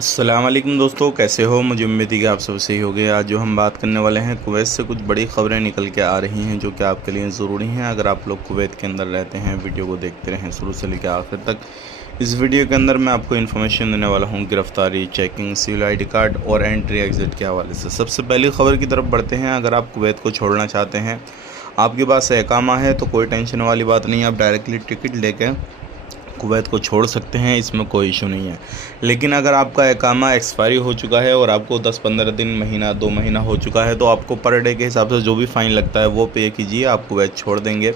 अस्सलाम वालेकुम दोस्तों, कैसे हो। मुझे उम्मीद है कि आप सब सही हो गए। आज जो हम बात करने वाले हैं, कुवैत से कुछ बड़ी ख़बरें निकल के आ रही हैं जो कि आपके लिए ज़रूरी हैं। अगर आप लोग कुवैत के अंदर रहते हैं, वीडियो को देखते रहें शुरू से लेकर आखिर तक। इस वीडियो के अंदर मैं आपको इन्फॉर्मेशन देने वाला हूं गिरफ़्तारी, चेकिंग, सिविल ID कार्ड और एंट्री एग्ज़िट के हवाले से। सबसे पहली ख़बर की तरफ बढ़ते हैं। अगर आप कुवैत को छोड़ना चाहते हैं, आपके पास इकामा है, तो कोई टेंशन वाली बात नहीं है। आप डायरेक्टली टिकट लेकर कुवैत को छोड़ सकते हैं, इसमें कोई इशू नहीं है। लेकिन अगर आपका इकामा एक्सपायरी हो चुका है और आपको 10-15 दिन, महीना, 2 महीना हो चुका है, तो आपको पर डे के हिसाब से जो भी फ़ाइन लगता है वो पे कीजिए, आप कुवैत छोड़ देंगे।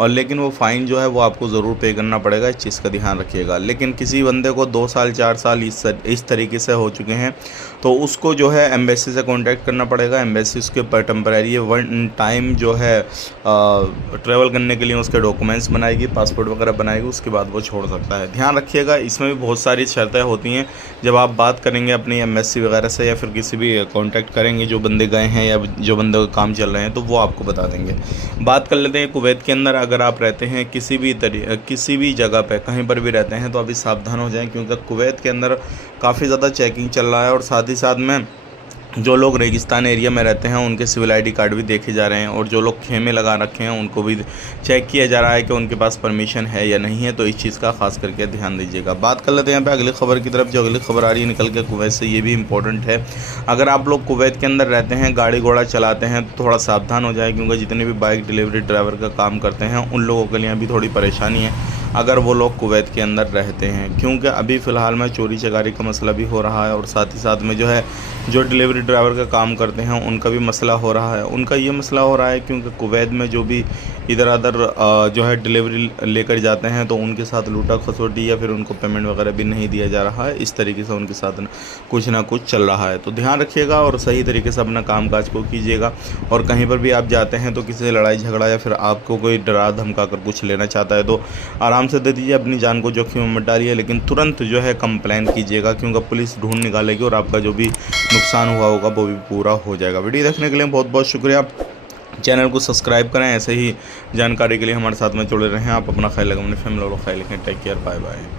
और लेकिन वो फ़ाइन जो है वो आपको ज़रूर पे करना पड़ेगा, इस चीज़ का ध्यान रखिएगा। लेकिन किसी बंदे को 2 साल 4 साल इस तरीके से हो चुके हैं, तो उसको जो है एम्बेसी से कांटेक्ट करना पड़ेगा। एम्बेसी उसके पर टेम्परेरी वन टाइम जो है ट्रैवल करने के लिए उसके डॉक्यूमेंट्स बनाएगी, पासपोर्ट वगैरह बनाएगी, उसके बाद वो छोड़ सकता है। ध्यान रखिएगा, इसमें भी बहुत सारी शर्तें होती हैं। जब आप बात करेंगे अपनी एम्बेसी वगैरह से या फिर किसी भी कांटेक्ट करेंगे जो बंदे गए हैं या जो बंदे का काम चल रहे हैं, तो वो आपको बता देंगे। बात कर लेते हैं कुवैत के अंदर। अगर आप रहते हैं किसी भी जगह पे, कहीं पर भी रहते हैं, तो अभी सावधान हो जाएं, क्योंकि कुवैत के अंदर काफ़ी ज़्यादा चेकिंग चल रहा है। और साथ ही साथ में जो लोग रेगिस्तान एरिया में रहते हैं उनके सिविल ID कार्ड भी देखे जा रहे हैं, और जो लोग खेमे लगा रखे हैं उनको भी चेक किया जा रहा है कि उनके पास परमिशन है या नहीं है। तो इस चीज़ का खास करके ध्यान दीजिएगा। बात कर लेते हैं यहाँ पे अगली खबर की तरफ। जो अगली खबर आ रही है निकल के कुवैत से, ये भी इंपॉर्टेंट है। अगर आप लोग कुवैत के अंदर रहते हैं, गाड़ी घोड़ा चलाते हैं, तो थोड़ा सावधान हो जाए, क्योंकि जितने भी बाइक डिलीवरी ड्राइवर का काम करते हैं उन लोगों के लिए अभी थोड़ी परेशानी है अगर वो लोग कुवैत के अंदर रहते हैं, क्योंकि अभी फ़िलहाल में चोरी चकारी का मसला भी हो रहा है। और साथ ही साथ में जो है जो डिलीवरी ड्राइवर का काम करते हैं उनका भी मसला हो रहा है। उनका ये मसला हो रहा है क्योंकि कुवैत में जो भी इधर उधर जो है डिलीवरी लेकर जाते हैं, तो उनके साथ लूटा खसोटी या फिर उनको पेमेंट वगैरह भी नहीं दिया जा रहा है। इस तरीके से उनके साथ कुछ ना कुछ चल रहा है। तो ध्यान रखिएगा और सही तरीके से अपना काम काज को कीजिएगा। और कहीं पर भी आप जाते हैं तो किसी से लड़ाई झगड़ा या फिर आपको कोई डरा धमका कर कुछ लेना चाहता है, तो आराम से दे दीजिए, अपनी जान को जोखिम में मत डालिए। लेकिन तुरंत जो है कंप्लेन कीजिएगा, क्योंकि पुलिस ढूंढ निकालेगी और आपका जो भी नुकसान हुआ होगा वो भी पूरा हो जाएगा। वीडियो देखने के लिए बहुत बहुत शुक्रिया। चैनल को सब्सक्राइब करें। ऐसे ही जानकारी के लिए हमारे साथ में जुड़े रहें। आप अपना ख्याल रखें, अपनी फैमिली और ख्याल रखें। Take care, bye bye.